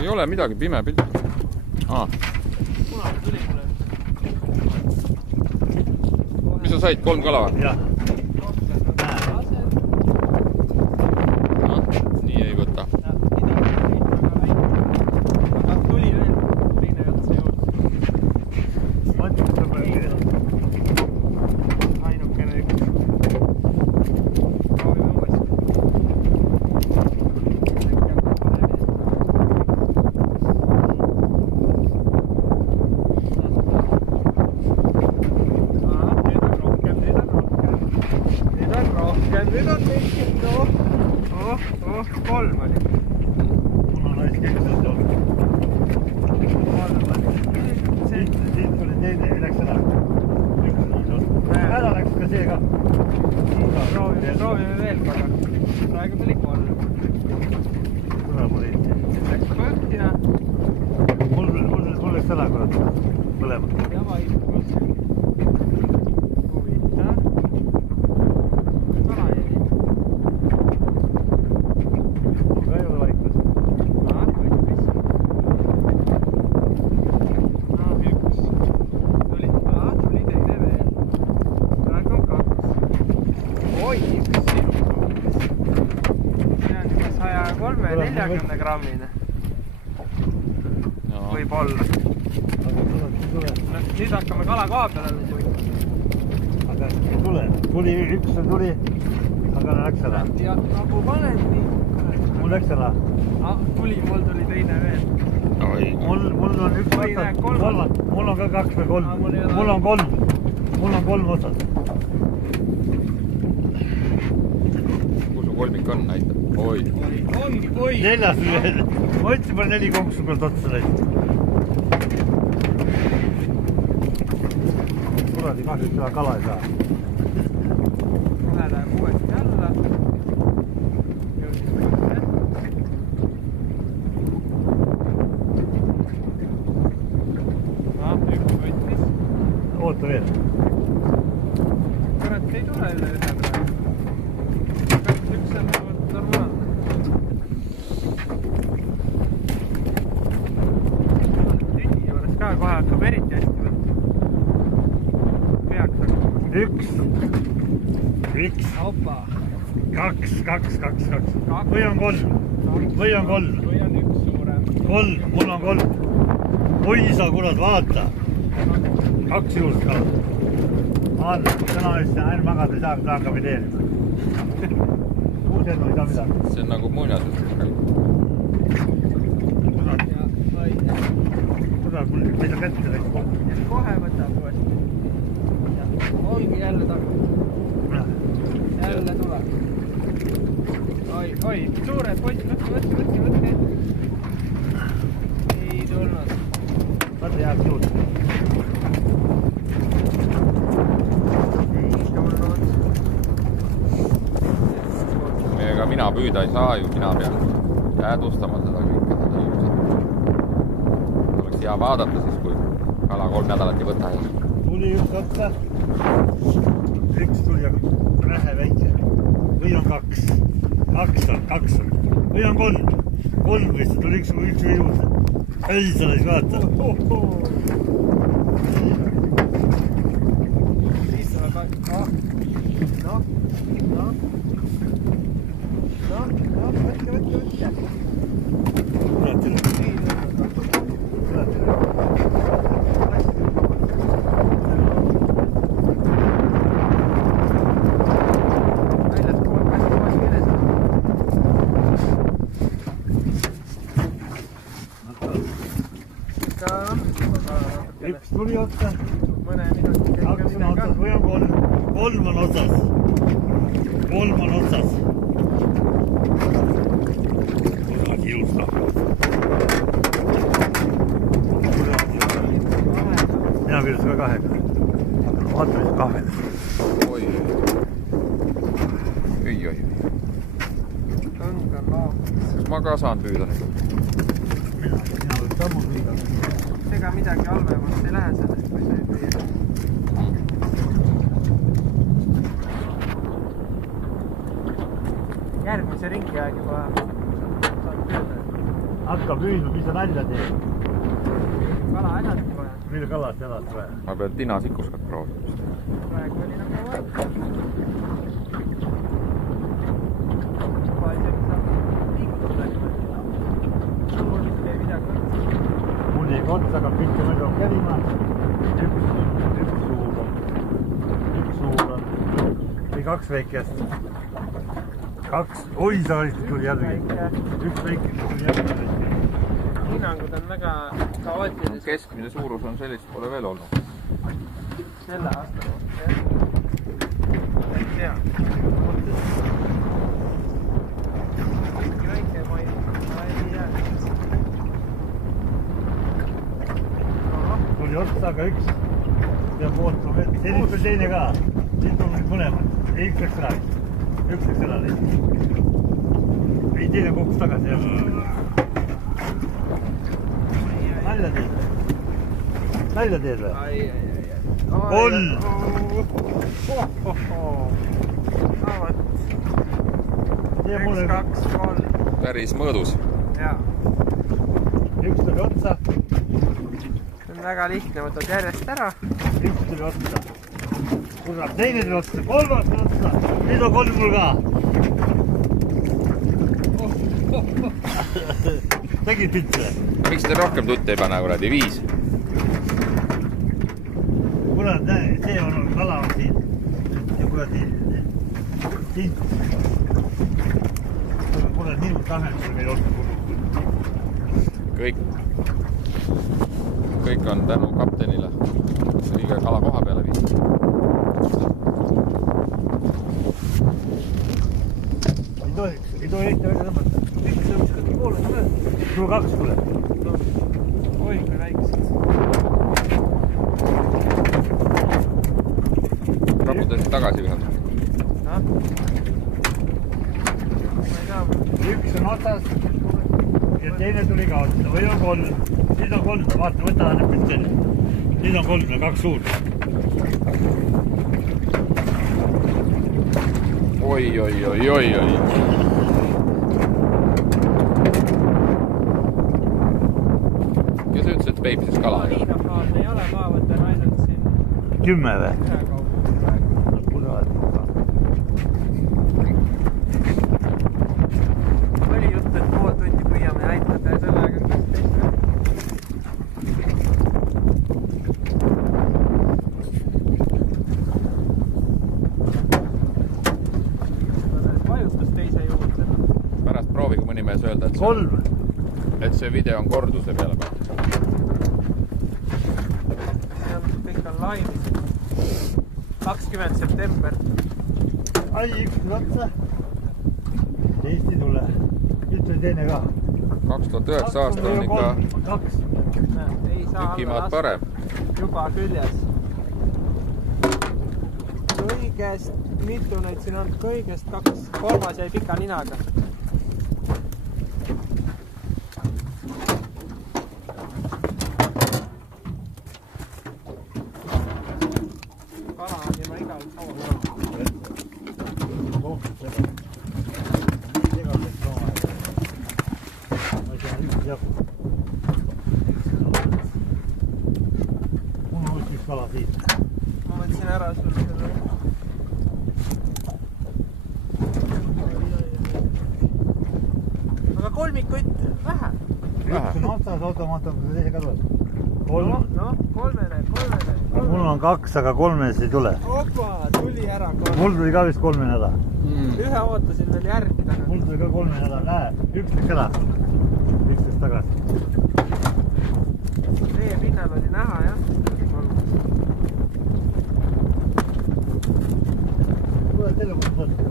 Ei ole midagi, pime pilt. Mis sa said, 3 kala või? Jah. Nii ei võta. Tuli veel teine otsa juurde. Ainukene üks. Proovime uuesti. Nüüd on tekkinud, kolm oli. Mul on naist keksed olnud. Siit tuli teine ja läks ära. Ära läks ka see ka. Proovime veel korra. Praegu tuli kolm. Tule mul eest. Nüüd läks põhja. Mul läks ära korra. Mõlemad. Ja vaikus. Huvitav. Kala jäi. Ka ei ole vaikus. Vaikus. Üks. Tuli teine veel. Praegu on 2. Oi, üks sinu. See on juba 130-40 grammine. Võib olla. Nüüd hakkame kala koha peale lõpuks. Aga tule. Üks tuli, aga läks ära. Ja nagu paned nii. Mul läks ära. Mul tuli teine veel. Mul on üks otsad. Mul on ka 2 või 3. Mul on 3 otsad. Kus su kolmik on, näitab? Oi. 4 veel. Ma ütlesin palju 4 konksu pealt otsa läinud. Kuradi kahjuks seda kala ei saa. Kohe läheb uuesti alla. Jõudis võtta. Üks võttis. Oota veel. Kurat, ei tule üle ühe praegu. Üks on normaalne. Tüki juures ka kohe hakkab eriti hästi võtta. Peaks hakkama. Üks. Opa. 2. Või on 3. Või on 3. Või on üks suurem. 3. Mul on 3. Oi sa kurat, vaata. 2 juurde kala. Täna ütlesin, ainult magada ei saa, kui tahan kabineerima. Uus elu ei saa midagi. See on nagu muinasjutt. Kurat, mul ei saa kätte läks. Kohe võtab uuesti. Ongi jälle tagasi. Jälle tuleb. Oi, suured poiss, võtke. Ei tulnud. Vaata jääb juurde. Ega mina püüda ei saa ju, mina pean jäädustama seda kõike. Oleks hea vaadata siis, kui kala 3 nädalat ei võta. Tuli üks otsa. Üks tuli, aga vähe väike. Või on 2. 2 on. Või on 3. 3 vist, tuli üks juurde. Ei, sa läks vaata. Siis tuleb võtke. Üks tuli otsa. Mõne minuti käib 2 on otsas või on 3. 3 on otsas. 3 on otsas. Kurat ilusta. Mina püüdsin ka 2. Vaata, mis 2. Oi. Õnga laoks. Ma ka saan püüda nüüd. Mina võin sammu püüda. Ega midagi halvemast ei lähe sellest, kui sa ei püüa. Järgmise ringi aeg juba saad püüda. hakka püüdma, mis sa nalja teed? Kala hädasti vaja. Mille kalast jalast vaja? Ma pean Tina Sikuskat proovima. Praegu oli nagu vaja. Tavaliselt saab liigutada niimoodi. Suur mitte ei midagi võtta. Mul jäi kots, aga pikka mööda on käima. Üks suur on. Või kaks väikest. Kaks. Oi, sa tuli jällegi. Üks väikest tuli jällegi. Hinnangud on väga kaootilised. Keskmine suurus on sellist, pole veel olnud. Selle aasta kohta, jah. Ei tea. Mingi väike ma ei jää. Tuli otsa, aga üks. Ja poolt on veel. See nüüd veel teine ka. Siit on nüüd mõlemad. Ei, üks läks ära. Üks läks ära. Ei, teine kukkus tagasi. Nalja teed. Nalja teed või? Ai. On! Üks, kaks, kolm. Päris mõõdus. Jaa. Üks tuli otsa. See on väga lihtne, võtad järjest ära. Üks tuli otsa. Kurat, teine tuli otsa. Kolmas tuli otsa. Nüüd on kolm mul ka. Tegid pitse. Miks te rohkem tutte ei pane, kuradi 5? Kurat, see on kala siin. Ja kuradi siin. Kurat, nii tahetud meil olnud. Kõik on tänu kaptenile. Õige kala koha peale viis. Ei tohi ehte välja tõmmata. Üks tõmbas kõige poole tuleb. Sul kaks tuleb. Oi, kui väiksed. Raputasid tagasi ühe. Ma ei tea. Üks on otsas ja teine tuli ka otsa. Või on kolm. Nüüd on kolm. Vaata, võta nüüd pitsen. Nüüd on kolm ja kaks suurt. Oi. Kes ütles, et Peipsis kala ei ole? Liinafaal ei ole, ma võtan ainult siin 10 või? ühe kaupa praegu. Oli jutt, et pool tundi püüame ja aitab ja selle aega kas teist veel. Vajutas teise juurde. Pärast proovi, kui mõni mees öelda, Kolm. et see video on korduse peale peal. Kõik on laivis. 20 september. Ai, üks tuli otsa. Teist ei tule. Nüüd tuli teine ka. 2009 aasta on ikka Kaks. Ei saa tükimaad parem. Juba küljes. Kõigest, mitu neid siin on? Kõigest kaks. Kolmas jäi pika ninaga. Kala on juba igal pool. Mul on üks kala siin. Ma võtsin ära sul selle. Aga kolmikuid vähe. Üks on otsas, automaatselt teise ka tuleb. Kolm. No, kolmene. Mul on kaks, aga kolmes ei tule. Opa, tuli ära kolm. Mul tuli ka vist kolmene häda. Ühe ootasin veel järgi täna. Mul tuli ka kolmene häda. Näe, üks läks ära. Üks läks tagasi. Teie pinnal oli näha, jah? Tule telefon võtta.